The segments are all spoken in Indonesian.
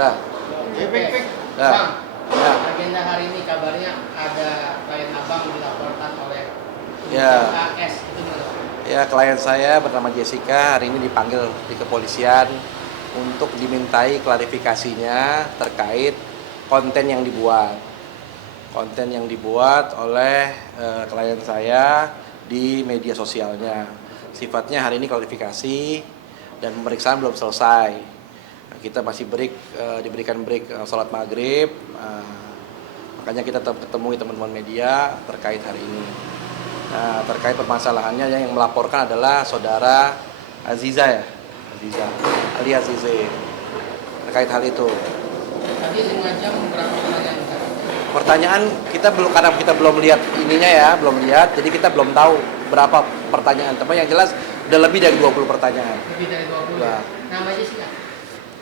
Dah. Oke. Dah. Bang, Ya. agenda hari ini kabarnya ada klien abang dilaporkan oleh Ya. AS, itu gimana Bang? Ya, klien saya bernama Jessica hari ini dipanggil di kepolisian untuk dimintai klarifikasinya terkait konten yang dibuat. Konten yang dibuat oleh klien saya di media sosialnya. Sifatnya hari ini klarifikasi dan pemeriksaan belum selesai. Kita masih diberikan break sholat maghrib. Makanya kita ketemui teman-teman media terkait hari ini. Nah, terkait permasalahannya yang melaporkan adalah saudara Aziza ya, Aziza alias Zize, terkait hal itu. Tadi 5 jam berapa pertanyaan Bang? Pertanyaan karena kita belum lihat ininya ya, belum lihat, jadi kita belum tahu berapa pertanyaan. Tapi yang jelas udah lebih dari 20 pertanyaan. Lebih dari 20 Ya. ya? Nah Mbak Jessica,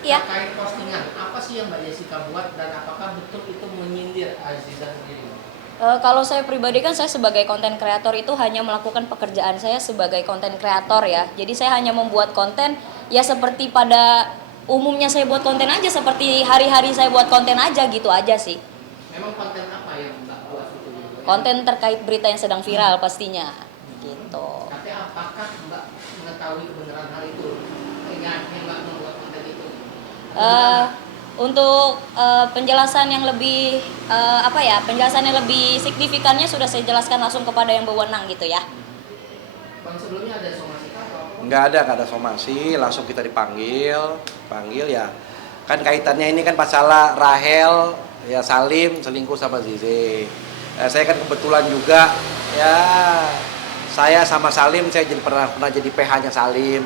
Iya. terkait postingan, apa sih yang Mbak Jessica buat dan apakah betul itu menyindir Aziza sendiri? Kalau saya pribadi kan saya sebagai konten kreator itu hanya melakukan pekerjaan saya sebagai konten kreator ya. Jadi saya hanya membuat konten ya seperti pada umumnya saya buat konten aja, seperti hari-hari saya buat konten aja gitu aja sih. Memang konten apa yang Mbak buat itu? Konten terkait berita yang sedang viral pastinya gitu. Tapi apakah Mbak mengetahui kebenaran hal itu? Yang Mbak membuat konten itu? Untuk penjelasan yang lebih penjelasan yang lebih signifikannya sudah saya jelaskan langsung kepada yang berwenang gitu ya. Bang, sebelumnya ada somasi kah atau apa? Nggak ada somasi, langsung kita panggil ya. Kan kaitannya ini kan masalah Rahel ya Salim selingkuh sama Zize. Saya kan kebetulan juga ya, saya sama Salim saya pernah jadi PH-nya Salim.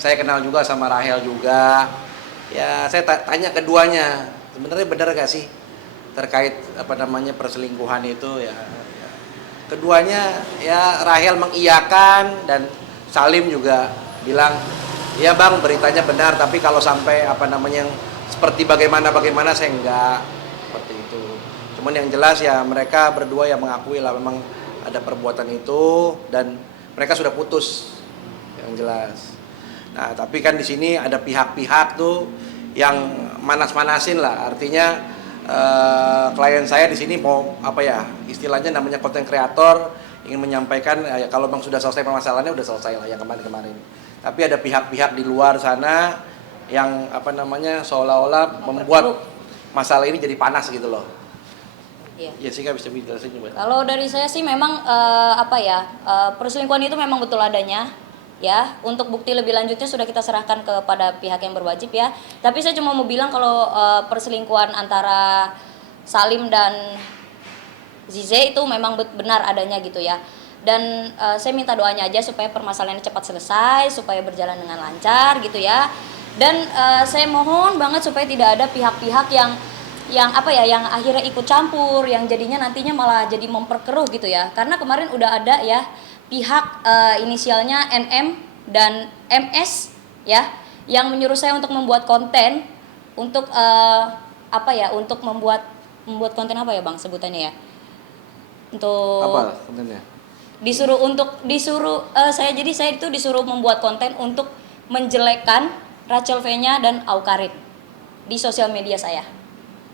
Saya kenal juga sama Rahel juga. Ya, saya tanya keduanya, sebenarnya benar gak sih terkait perselingkuhan itu ya. Keduanya ya Rahel mengiyakan dan Salim juga bilang, "Iya Bang, beritanya benar, tapi kalau sampai yang seperti bagaimana saya enggak." Seperti itu. Cuman yang jelas ya mereka berdua yang mengakui lah memang ada perbuatan itu dan mereka sudah putus. Yang jelas. Nah, tapi kan di sini ada pihak-pihak tuh yang manas-manasin lah. Artinya klien saya di sini mau istilahnya namanya konten kreator ingin menyampaikan ya kalau memang sudah selesai permasalahannya udah selesai lah yang kemarin. Tapi ada pihak-pihak di luar sana yang seolah-olah membuat masalah ini jadi panas gitu loh. Iya. Ya sih bisa dijelasin coba. Kalau dari saya sih memang perselingkuhan itu memang betul adanya. Ya, untuk bukti lebih lanjutnya sudah kita serahkan kepada pihak yang berwajib ya. Tapi saya cuma mau bilang kalau perselingkuhan antara Salim dan Zize itu memang benar adanya gitu ya. Dan saya minta doanya aja supaya permasalahannya cepat selesai, supaya berjalan dengan lancar gitu ya. Dan saya mohon banget supaya tidak ada pihak-pihak yang akhirnya ikut campur, yang jadinya nantinya malah jadi memperkeruh gitu ya. Karena kemarin udah ada ya pihak inisialnya NM dan MS ya yang menyuruh saya untuk membuat konten untuk untuk membuat konten apa ya Bang sebutannya ya, untuk Apa kontennya? saya itu disuruh membuat konten untuk menjelekkan Rachel V-nya dan Aukarin di sosial media saya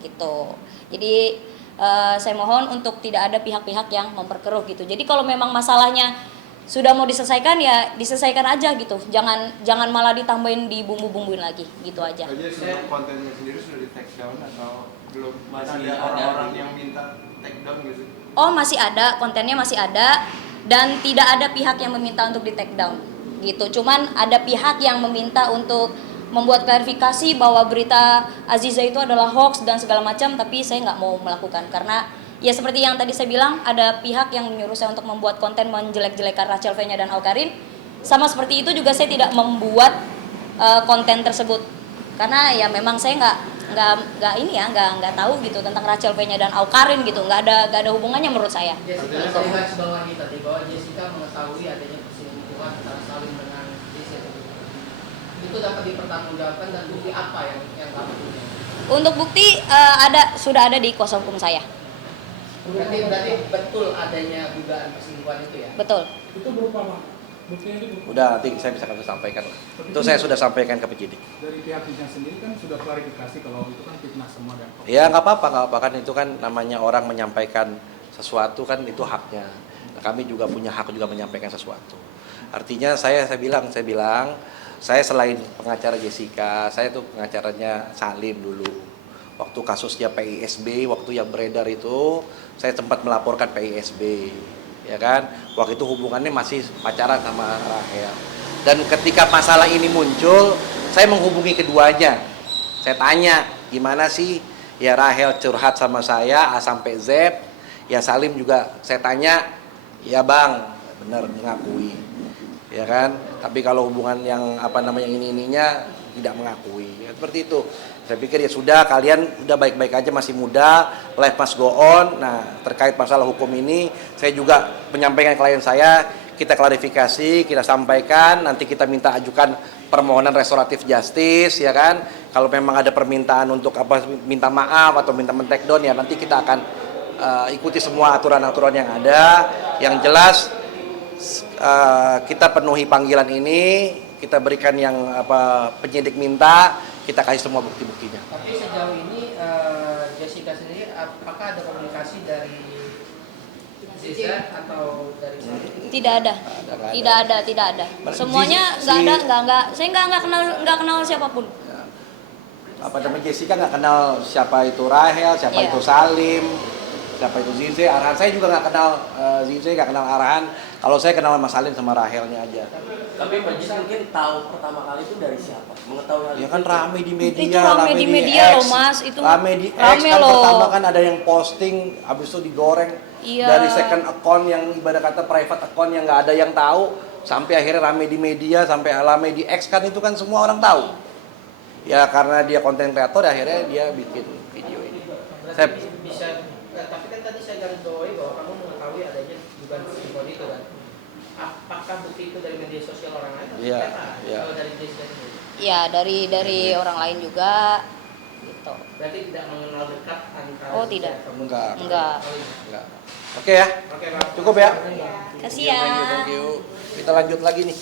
gitu. Jadi saya mohon untuk tidak ada pihak-pihak yang memperkeruh gitu. Jadi kalau memang masalahnya sudah mau diselesaikan ya diselesaikan aja gitu. Jangan malah ditambahin dibumbu-bumbuin lagi gitu aja. Untuk kontennya sendiri sudah di take down atau belum? Masih ada orang-orang yang minta take down gitu? Oh, masih ada, kontennya masih ada dan tidak ada pihak yang meminta untuk di take down gitu. Cuman ada pihak yang meminta untuk membuat klarifikasi bahwa berita Aziza itu adalah hoax dan segala macam, tapi saya nggak mau melakukan karena ya seperti yang tadi saya bilang ada pihak yang menyuruh saya untuk membuat konten menjelek-jelekan Rachel V-nya dan Aukarin. Sama seperti itu juga saya tidak membuat konten tersebut karena ya memang saya nggak tahu gitu tentang Rachel V-nya dan Aukarin gitu, nggak ada hubungannya menurut saya. Jessica, saya garis bawahi tadi bahwa Jessica mengetahui adanya perselingkuhan antara Salim dengan Zize. Itu dapat dipertanggungjawabkan dan bukti apa yang kamu punya? Untuk bukti sudah ada di kuasa hukum saya. Berarti betul adanya dugaan perselingkuhan itu ya? Betul. Itu berupa apa? Buktinya itu bukti. Udah nanti saya bisa sampaikan. Itu saya sudah sampaikan ke penyidik. Dari pihak Jinja sendiri kan sudah klarifikasi kalau itu kan fitnah semua dan hoax. Ya nggak apa-apa kan itu kan namanya orang menyampaikan sesuatu kan itu haknya. Nah, kami juga punya hak juga menyampaikan sesuatu. Artinya saya bilang saya selain pengacara Jessica, saya tuh pengacaranya Salim dulu. Waktu kasusnya PISB, waktu yang beredar itu, saya sempat melaporkan PISB, ya kan? Waktu itu hubungannya masih pacaran sama Rahel. Dan ketika masalah ini muncul, saya menghubungi keduanya. Saya tanya, gimana sih? Ya Rahel curhat sama saya A sampai Z. Ya Salim juga saya tanya, ya Bang, benar mengakui, ya kan? Tapi kalau hubungan yang ininya tidak mengakui, ya, seperti itu. Saya pikir ya sudah, kalian udah baik-baik aja, masih muda, life must go on. Nah, terkait masalah hukum ini, saya juga menyampaikan klien saya, kita klarifikasi, kita sampaikan, nanti kita minta ajukan permohonan restoratif justice, ya kan? Kalau memang ada permintaan untuk minta maaf atau minta men-take down, ya nanti kita akan ikuti semua aturan-aturan yang ada. Yang jelas kita penuhi panggilan ini, kita berikan yang penyidik minta, kita kasih semua bukti-buktinya. Tapi sejauh ini Jessica sendiri apakah ada komunikasi dari Ziza atau dari Salim? Tidak ada. Tidak ada. Semuanya nggak ada. Saya nggak kenal siapapun. Jessica nggak kenal siapa itu Rahel, siapa Iya. itu Salim, siapa itu Zize, Arhan. Saya juga nggak kenal Zize, nggak kenal Arhan. Kalau saya kenal sama Salim sama Rahelnya aja. Tapi Pak Jis mungkin tahu pertama kali itu dari siapa? Mengetahui hal Ya kan rame di media, Itu rame di media X. loh, Mas. Itu rame di X rame kan loh. pertama kan ada yang posting, habis itu digoreng Iya. dari second account yang ibarat kata private account yang nggak ada yang tahu, sampai akhirnya rame di media, sampai rame di X kan itu kan semua orang tahu. Ya karena dia konten kreator, akhirnya dia bikin video ini. Berarti bisa, tapi kan tadi saya garis bawahi bahwa kamu mengetahui adanya dugaan selingkuh itu kan. Apakah bukti itu dari media sosial orang lain? Iya, iya. Atau dari Jessica sendiri? Ya dari orang lain juga gitu. Berarti tidak mengenal dekat antara Oh, Jessica tidak. dan kamu? Enggak. Enggak. Enggak. Oke ya, Oke, Pak. cukup ya. Kasih ya. Thank you. Kita lanjut lagi nih.